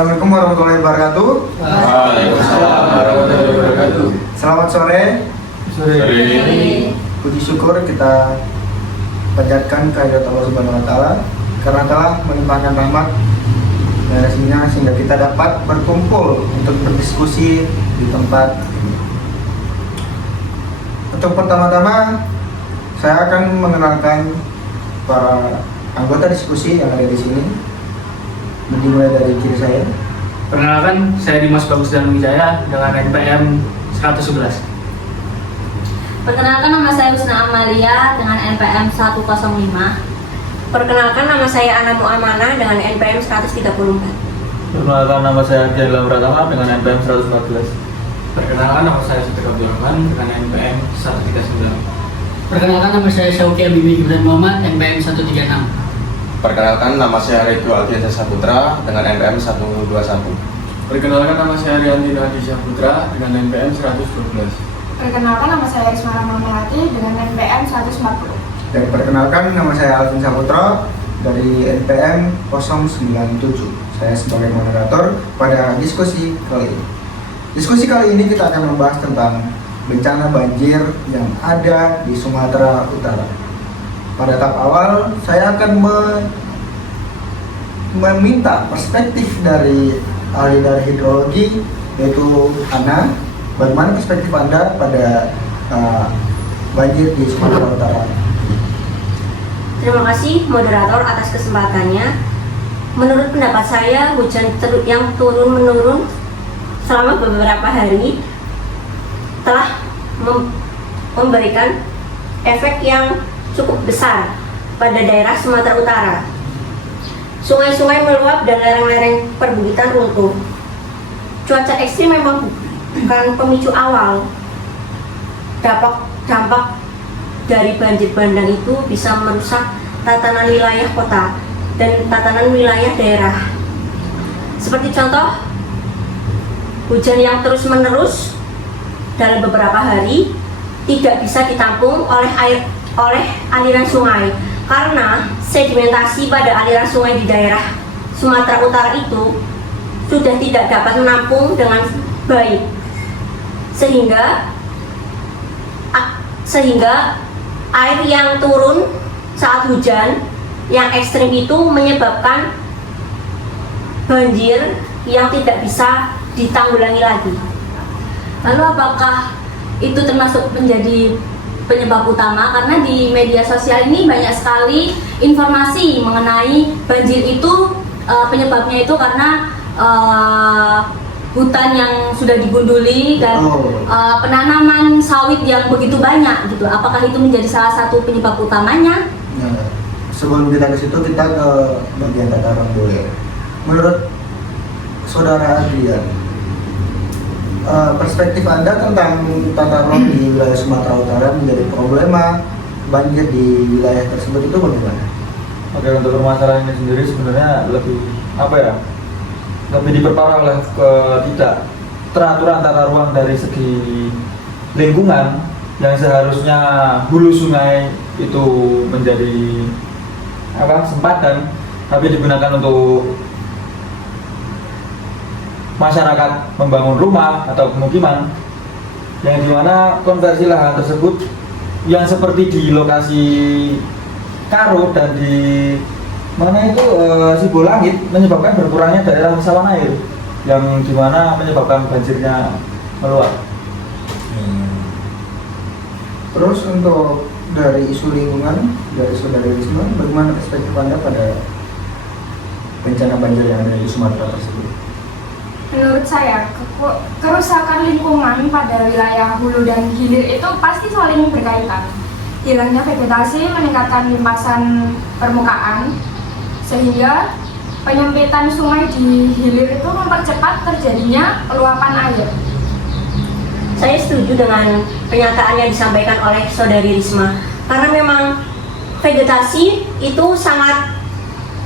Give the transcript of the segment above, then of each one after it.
Assalamualaikum warahmatullahi wabarakatuh. Waalaikumsalam warahmatullahi wabarakatuh. Selamat sore. Sore. Puji syukur kita panjatkan kehadirat Allah Subhanahu wa taala karena telah melimpahkan rahmat dan rezekinya sehingga kita dapat berkumpul untuk berdiskusi di tempat ini. Untuk pertama-tama saya akan mengenalkan para anggota diskusi yang ada di sini. Dimulai dari kiri saya. Perkenalkan, saya Dimas Bagus dan Wijaya dengan NPM 111. Perkenalkan, nama saya Husna Amalia dengan NPM 105. Perkenalkan, nama saya Ana Mu'amanah dengan NPM 134. Perkenalkan, nama saya Ardian Pratama dengan NPM 114. Perkenalkan, nama saya Siti Abdurrahman dengan NPM 139. Perkenalkan, nama saya Syauki Abibi Ibrahim Muhammad, NPM 136. Perkenalkan, nama saya Redo Aldiansa Saputra dengan NPM 121. Perkenalkan, nama saya Rianti Nadi Saputra dengan NPM 112. Perkenalkan, nama saya Ismara Mamelati dengan NPM 140. Dan perkenalkan, nama saya Alvin Saputra dari NPM 097. Saya sebagai moderator pada diskusi kali ini. Diskusi kali ini kita akan membahas tentang bencana banjir yang ada di Sumatera Utara. Pada tahap awal, saya akan meminta perspektif dari ahli dari hidrologi, yaitu Ana. Bagaimana perspektif Anda pada banjir di Sumatera Utara? Terima kasih moderator atas kesempatannya. Menurut pendapat saya, hujan yang turun-menurun selama beberapa hari telah memberikan efek yang cukup besar pada daerah Sumatera Utara. Sungai-sungai meluap dan lereng-lereng perbukitan runtuh. Cuaca ekstrim memang bukan pemicu awal. Dampak dari banjir bandang itu bisa merusak tatanan wilayah kota dan tatanan wilayah daerah. Seperti contoh, hujan yang terus-menerus dalam beberapa hari tidak bisa ditampung oleh aliran sungai karena sedimentasi pada aliran sungai di daerah Sumatera Utara itu sudah tidak dapat menampung dengan baik sehingga air yang turun saat hujan yang ekstrim itu menyebabkan banjir yang tidak bisa ditanggulangi lagi. Lalu apakah itu termasuk menjadi penyebab utama? Karena di media sosial ini banyak sekali informasi mengenai banjir itu penyebabnya itu karena hutan yang sudah digunduli dan penanaman sawit yang begitu banyak gitu. Apakah itu menjadi salah satu penyebab utamanya? Nah, sebelum kita ke situ, kita ke bagian tataran dulu. Menurut Saudara Adrian, perspektif Anda tentang tata ruang di wilayah Sumatera Utara menjadi problema banjir di wilayah tersebut itu bagaimana? Oke, untuk permasalahan ini sendiri sebenarnya lebih lebih diperparah oleh tidak teraturan tata ruang dari segi lingkungan yang seharusnya hulu sungai itu menjadi sempadan, tapi digunakan untuk masyarakat membangun rumah atau pemukiman, yang dimana konversi lahan tersebut yang seperti di lokasi Karo dan di mana itu Sibolangit menyebabkan berkurangnya daerah resapan air, yang dimana menyebabkan banjirnya meluap. Terus untuk dari isu lingkungan dari Saudara Risma, bagaimana perspektif Anda pada bencana banjir yang ada di Sumatera tersebut? Menurut saya, kerusakan lingkungan pada wilayah hulu dan hilir itu pasti saling berkaitan. Hilangnya vegetasi meningkatkan limpasan permukaan, sehingga penyempitan sungai di hilir itu mempercepat terjadinya peluapan air. Saya setuju dengan pernyataan yang disampaikan oleh Saudari Risma, karena memang vegetasi itu sangat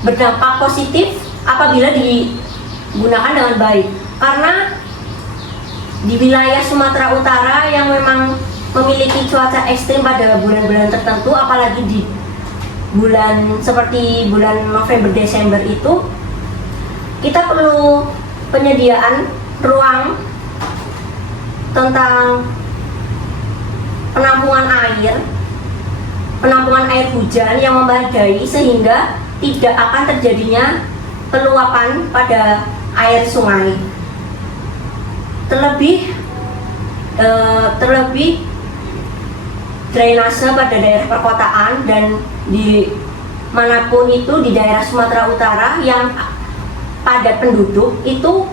berdampak positif apabila digunakan dengan baik, karena di wilayah Sumatera Utara yang memang memiliki cuaca ekstrim pada bulan-bulan tertentu, apalagi di bulan seperti bulan November Desember itu, kita perlu penyediaan ruang tentang penampungan air hujan yang memadai sehingga tidak akan terjadinya peluapan pada air sungai. Terlebih drainase pada daerah perkotaan dan di manapun itu di daerah Sumatera Utara yang padat penduduk itu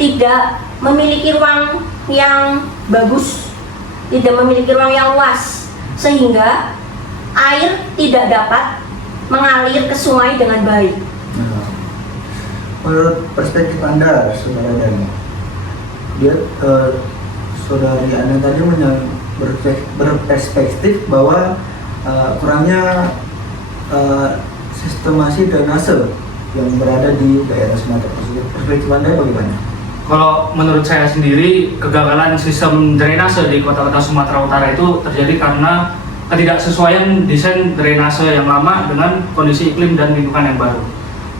tidak memiliki ruang yang bagus, tidak memiliki ruang yang luas, sehingga air tidak dapat mengalir ke sungai dengan baik. Nah, menurut perspektif Anda, Saudara Dani, Saudari Anda tadi berperspektif bahwa kurangnya sistemasi drainase yang berada di daerah Sumatera tersebut. Perspektif Anda bagaimana? Kalau menurut saya sendiri, kegagalan sistem drainase di kota-kota Sumatera Utara itu terjadi karena ketidaksesuaian desain drainase yang lama dengan kondisi iklim dan lingkungan yang baru.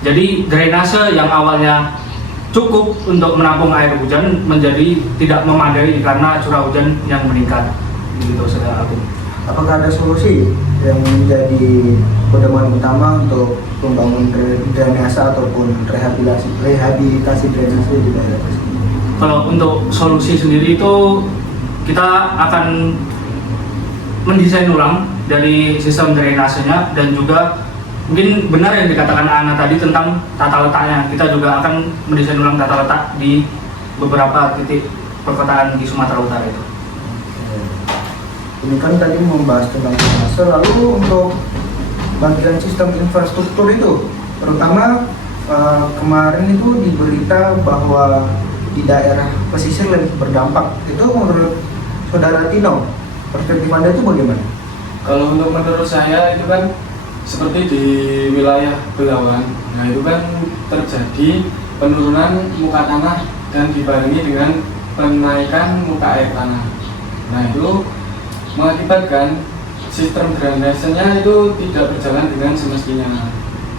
Jadi drainase yang awalnya cukup untuk menampung air hujan menjadi tidak memadai karena curah hujan yang meningkat. Begitu, Saudara Agung. Apakah ada solusi yang menjadi pedoman utama untuk membangun drainase ataupun rehabilitasi drainase di daerah tersebut? Kalau untuk solusi sendiri itu kita akan mendesain ulang dari sistem drainasenya, dan juga mungkin benar yang dikatakan Ana tadi tentang tata letaknya. Kita juga akan mendesain ulang tata letak di beberapa titik perkotaan di Sumatera Utara itu. Ini kan tadi membahas tentang drainase, lalu untuk bagian sistem infrastruktur itu, terutama kemarin itu diberita bahwa di daerah pesisir lebih berdampak. Itu menurut Saudara Tino, perspektif Anda itu bagaimana? Kalau untuk menurut saya itu kan seperti di wilayah Belawan, nah itu kan terjadi penurunan muka tanah dan dibarengi dengan penaikan muka air tanah. Nah itu mengakibatkan sistem drainasenya itu tidak berjalan dengan semestinya.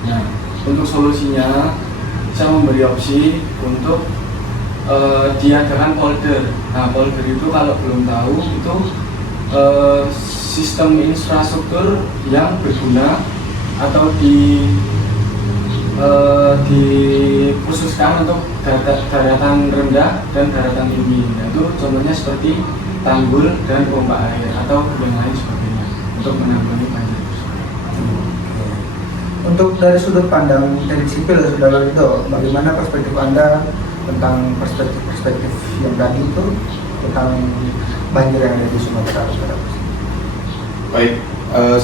Nah, untuk solusinya saya memberi opsi untuk diadakan polder. Nah, polder itu kalau belum tahu itu sistem infrastruktur yang berguna atau dikhususkan untuk daratan rendah dan daratan tinggi. Nah, itu contohnya seperti tanggul dan pompa air atau yang lain sebagainya untuk menanggulangi banjir. Untuk dari sudut pandang teknik sipil, Saudara Ridho, bagaimana perspektif Anda tentang perspektif yang tadi itu tentang banjir yang ada di Sumatera Utara? Baik,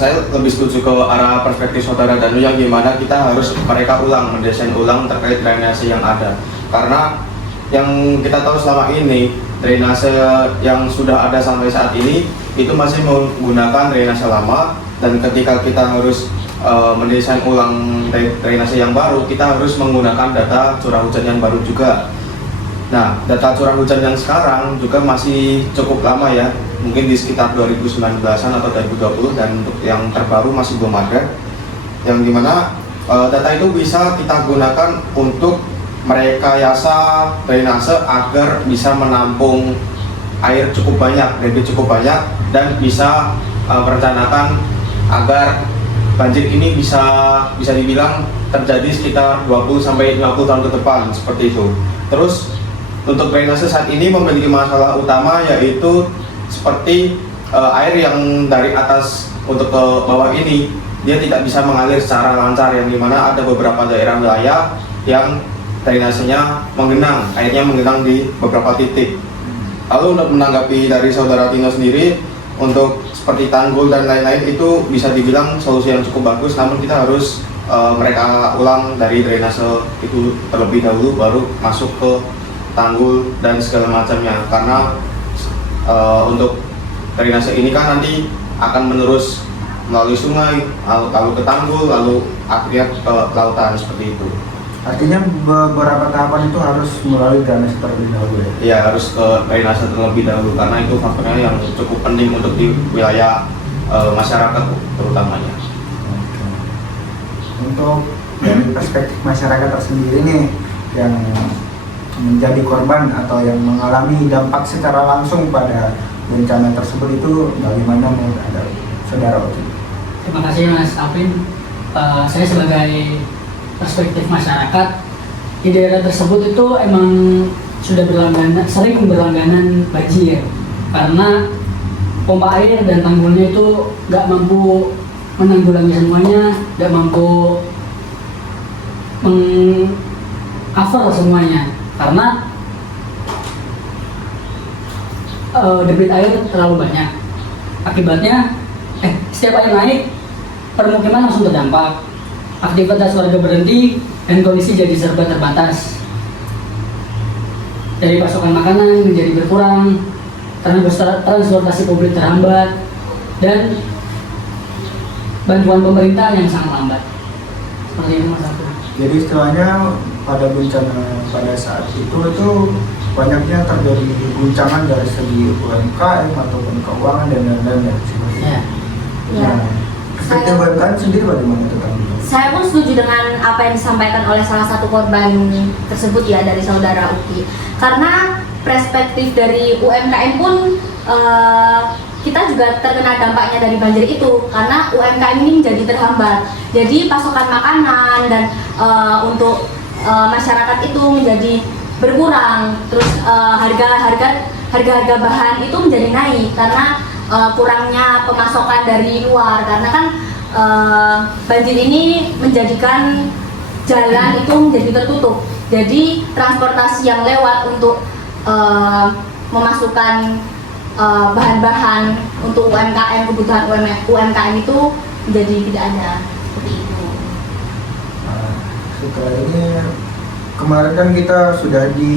saya lebih setuju ke arah perspektif Saudara Danu yang gimana kita harus mereka ulang, mendesain ulang terkait drainase yang ada. Karena yang kita tahu selama ini, drainase yang sudah ada sampai saat ini itu masih menggunakan drainase lama, dan ketika kita harus mendesain ulang drainase yang baru, kita harus menggunakan data curah hujan yang baru juga. Nah, data curah hujan yang sekarang juga masih cukup lama ya, mungkin di sekitar 2019-an atau 2020, dan untuk yang terbaru masih belum ada, yang dimana data itu bisa kita gunakan untuk merekayasa drainase agar bisa menampung air cukup banyak, debit cukup banyak, dan bisa merencanakan agar banjir ini bisa dibilang terjadi sekitar 20-50 tahun ke depan, seperti itu. Terus untuk drainase saat ini memiliki masalah utama, yaitu seperti air yang dari atas untuk ke bawah ini dia tidak bisa mengalir secara lancar, yang dimana ada beberapa daerah wilayah yang drainasenya menggenang, airnya menggenang di beberapa titik. Lalu untuk menanggapi dari Saudara Tino sendiri, untuk seperti tanggul dan lain-lain itu bisa dibilang solusi yang cukup bagus, namun kita harus mereka ulang dari drainase itu terlebih dahulu, baru masuk ke tanggul dan segala macamnya. Karena untuk drainase ini kan nanti akan menerus melalui sungai, lalu ke tanggul, lalu akhirnya ke lautan, seperti itu. Artinya beberapa tahapan itu harus melalui drainase terlebih dahulu ya? Iya, harus ke drainase terlebih dahulu, karena itu faktornya yang cukup penting untuk di wilayah masyarakat terutamanya. Oke. Untuk dari perspektif masyarakat tersendiri nih, yang menjadi korban atau yang mengalami dampak secara langsung pada bencana tersebut itu bagaimana menurut Anda, Saudara Oki? Terima kasih Mas Alvin. Saya sebagai perspektif masyarakat di daerah tersebut itu emang sudah sering berlangganan banjir karena pompa air dan tanggulnya itu nggak mampu menanggulangi semuanya, nggak mampu meng-cover semuanya karena debit air terlalu banyak. Akibatnya setiap air naik, permukiman langsung terdampak, aktivitas warga berhenti dan kondisi jadi serba terbatas. Dari pasokan makanan menjadi berkurang, transportasi publik terhambat, dan bantuan pemerintah yang sangat lambat. Seperti itu Mas Alvin. Jadi istilahnya pada bencana pada saat itu banyaknya terjadi guncangan dari segi UMKM ataupun keuangan dan lain-lain seperti itu. Ya. Ya. Nah, perspektif UMKM sendiri bagaimana tentang itu? Saya pun setuju dengan apa yang disampaikan oleh salah satu korban tersebut ya, dari saudara Uki. Karena perspektif dari UMKM pun kita juga terkena dampaknya dari banjir itu, karena UMKM ini menjadi terhambat. Jadi pasokan makanan dan untuk masyarakat itu menjadi berkurang. Terus harga bahan itu menjadi naik karena kurangnya pemasokan dari luar, karena kan banjir ini menjadikan jalan itu menjadi tertutup. Jadi transportasi yang lewat untuk memasukkan bahan-bahan untuk UMKM, kebutuhan UMKM itu menjadi tidak ada, seperti itu. Nah, setelah ini kemarin kan kita sudah di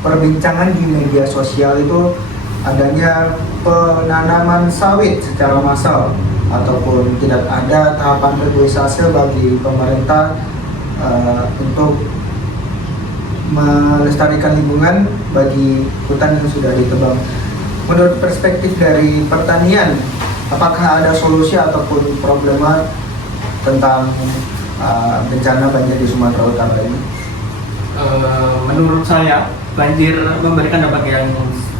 perbincangan di media sosial itu adanya penanaman sawit secara massal ataupun tidak ada tahapan regulasi bagi pemerintah untuk melestarikan lingkungan bagi hutan yang sudah ditebang. Menurut perspektif dari pertanian, apakah ada solusi ataupun problema tentang bencana banjir di Sumatera Utara ini? Menurut saya, banjir memberikan dampak yang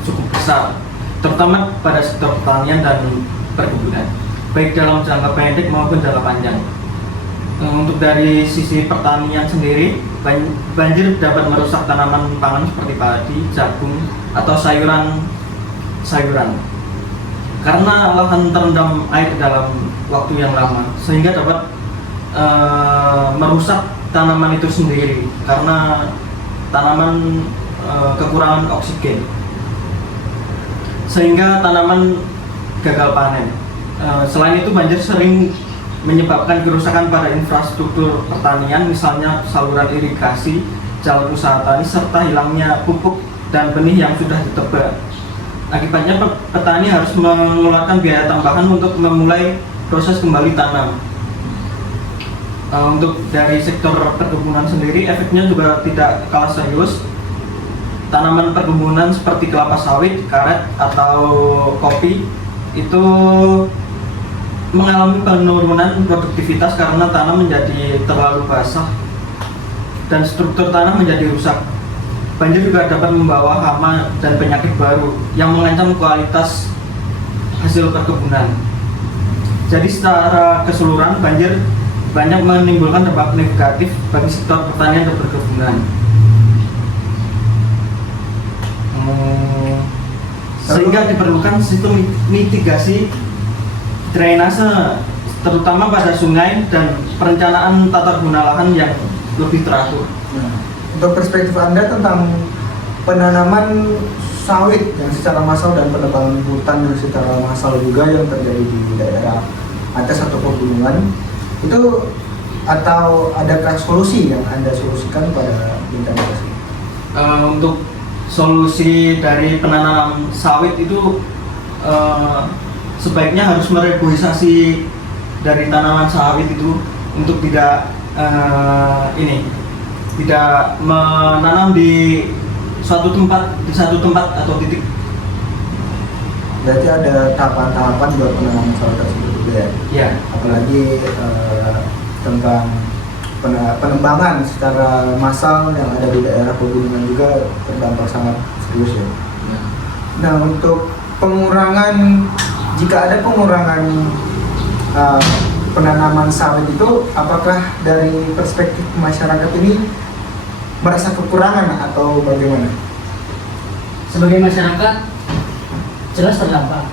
cukup besar, terutama pada sektor pertanian dan perkebunan, baik dalam jangka pendek maupun jangka panjang. Untuk dari sisi pertanian sendiri, banjir dapat merusak tanaman pangan seperti padi, jagung, atau sayuran karena lahan terendam air dalam waktu yang lama, sehingga dapat merusak tanaman itu sendiri karena tanaman kekurangan oksigen, sehingga tanaman gagal panen. Selain itu, banjir sering menyebabkan kerusakan pada infrastruktur pertanian, misalnya saluran irigasi, jalan usaha tani, serta hilangnya pupuk dan benih yang sudah ditebak. Akibatnya petani harus mengeluarkan biaya tambahan untuk memulai proses kembali tanam. Untuk dari sektor perkebunan sendiri, efeknya juga tidak kalah serius. Tanaman perkebunan seperti kelapa sawit, karet, atau kopi itu mengalami penurunan produktivitas karena tanah menjadi terlalu basah dan struktur tanah menjadi rusak. Banjir juga dapat membawa hama dan penyakit baru yang mengancam kualitas hasil perkebunan. Jadi secara keseluruhan, banjir banyak menimbulkan dampak negatif bagi sektor pertanian dan perkebunan. Sehingga diperlukan sistem mitigasi drainase, terutama pada sungai, dan perencanaan tata guna lahan yang lebih teratur. Nah, untuk perspektif Anda tentang penanaman sawit yang secara massal dan penebangan hutan yang secara massal juga yang terjadi di daerah atas atau pegunungan, itu atau adakah solusi yang Anda solusikan pada bencana tersebut? Untuk solusi dari penanaman sawit itu sebaiknya harus mereboisasi dari tanaman sawit itu untuk tidak tidak menanam di satu tempat atau titik. Berarti ada tahapan-tahapan buat penanaman sawit tersebut juga ya? Ya. Apalagi tentang penembangan secara massal yang ada di daerah pegunungan juga terdampak sangat serius ya. Nah, untuk pengurangan, jika ada pengurangan penanaman sawit itu, apakah dari perspektif masyarakat ini merasa kekurangan atau bagaimana? Sebagai masyarakat jelas terdampak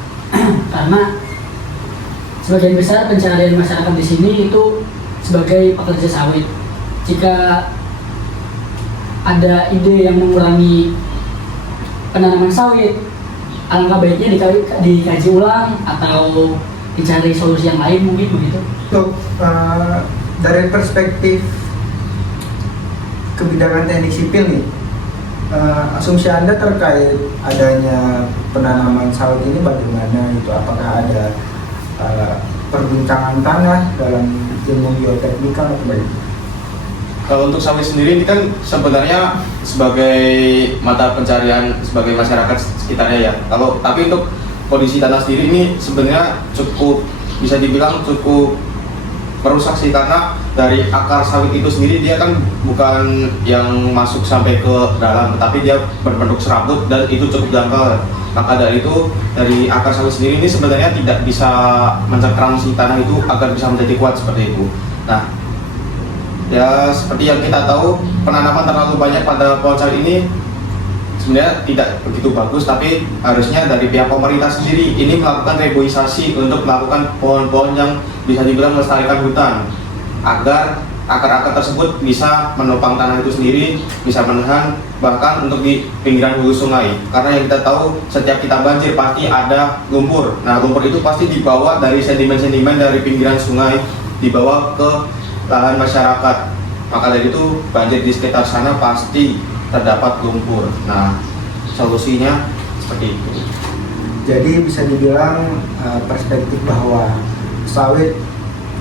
karena sebagian besar pencaharian masyarakat di sini itu sebagai pekerja sawit. Jika ada ide yang mengurangi penanaman sawit, alangkah baiknya dikaji ulang atau dicari solusi yang lain, mungkin begitu. Untuk dari perspektif kebidanan teknik sipil nih, asumsi Anda terkait adanya penanaman sawit ini bagaimana? Itu apakah ada perbincangan tanah dalam ilmu geoteknika atau bagaimana? Kalau untuk sawit sendiri ini kan sebenarnya sebagai mata pencarian sebagai masyarakat sekitarnya ya. Tapi untuk kondisi tanah sendiri ini sebenarnya cukup, bisa dibilang cukup merusak sih, karena dari akar sawit itu sendiri dia kan bukan yang masuk sampai ke dalam, tetapi dia berbentuk serabut dan itu cukup dangkal. Maka dari itu, dari akar sawit sendiri ini sebenarnya tidak bisa mencengkram si tanah itu agar bisa menjadi kuat seperti itu. Nah, ya seperti yang kita tahu, penanaman terlalu banyak pada pohon sawit ini sebenarnya tidak begitu bagus, tapi harusnya dari pihak pemerintah sendiri ini melakukan reboisasi untuk melakukan pohon-pohon yang bisa dibilang melestarikan hutan, agar akar-akar tersebut bisa menopang tanah itu sendiri, bisa menahan bahkan untuk di pinggiran hulu sungai. Karena yang kita tahu, setiap kita banjir pasti ada lumpur. Nah, lumpur itu pasti dibawa dari sedimen-sedimen dari pinggiran sungai, dibawa ke lahan masyarakat. Maka dari itu banjir di sekitar sana pasti terdapat lumpur. Nah, solusinya seperti itu. Jadi bisa dibilang perspektif bahwa sawit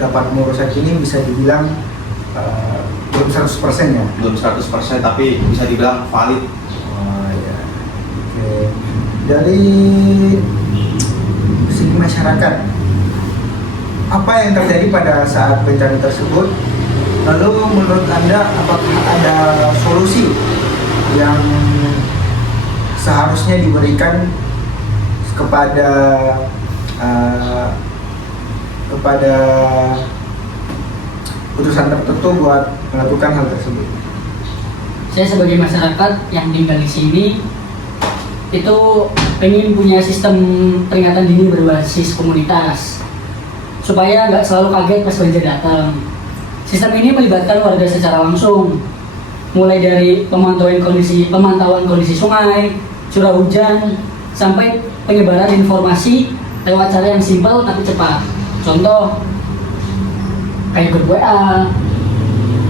dapat merusak ini bisa dibilang belum 100% ya? Belum 100%, tapi bisa dibilang valid. Oh ya. Oke. Dari segi masyarakat, apa yang terjadi pada saat bencana tersebut? Lalu menurut Anda apakah ada solusi yang seharusnya diberikan kepada putusan tertentu buat melakukan hal tersebut? Saya sebagai masyarakat yang tinggal di sini itu pengen punya sistem peringatan dini berbasis komunitas supaya nggak selalu kaget pas banjir datang. Sistem ini melibatkan warga secara langsung, mulai dari pemantauan kondisi sungai, curah hujan, sampai penyebaran informasi lewat cara yang simpel tapi cepat. Contoh kayak grup WA,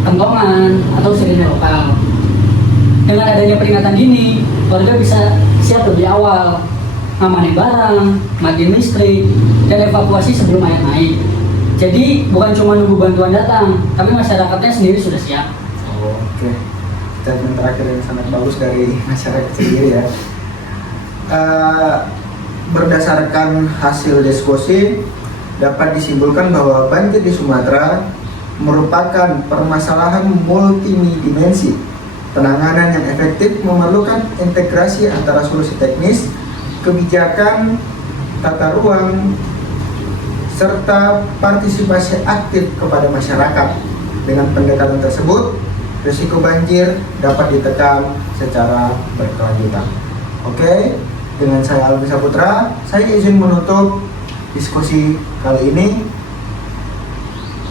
kentongan, atau sirine lokal. Dengan adanya peringatan dini, warga bisa siap lebih awal, ngamanin barang, matiin listrik, dan evakuasi sebelum air naik. Jadi bukan cuma nunggu bantuan datang, tapi masyarakatnya sendiri sudah siap. Oke, statement terakhir yang sangat bagus dari masyarakat sendiri ya. Berdasarkan hasil diskusi, dapat disimpulkan bahwa banjir di Sumatera merupakan permasalahan multidimensi. Penanganan yang efektif memerlukan integrasi antara solusi teknis, kebijakan, tata ruang, serta partisipasi aktif kepada masyarakat. Dengan pendekatan tersebut, risiko banjir dapat ditekan secara berkelanjutan. Oke, dengan saya Alvin Saputra, saya izin menutup diskusi kali ini.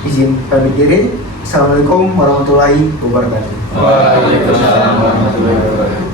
Izin pamit diri. Assalamualaikum warahmatullahi wabarakatuh. Waalaikumsalam warahmatullahi wabarakatuh.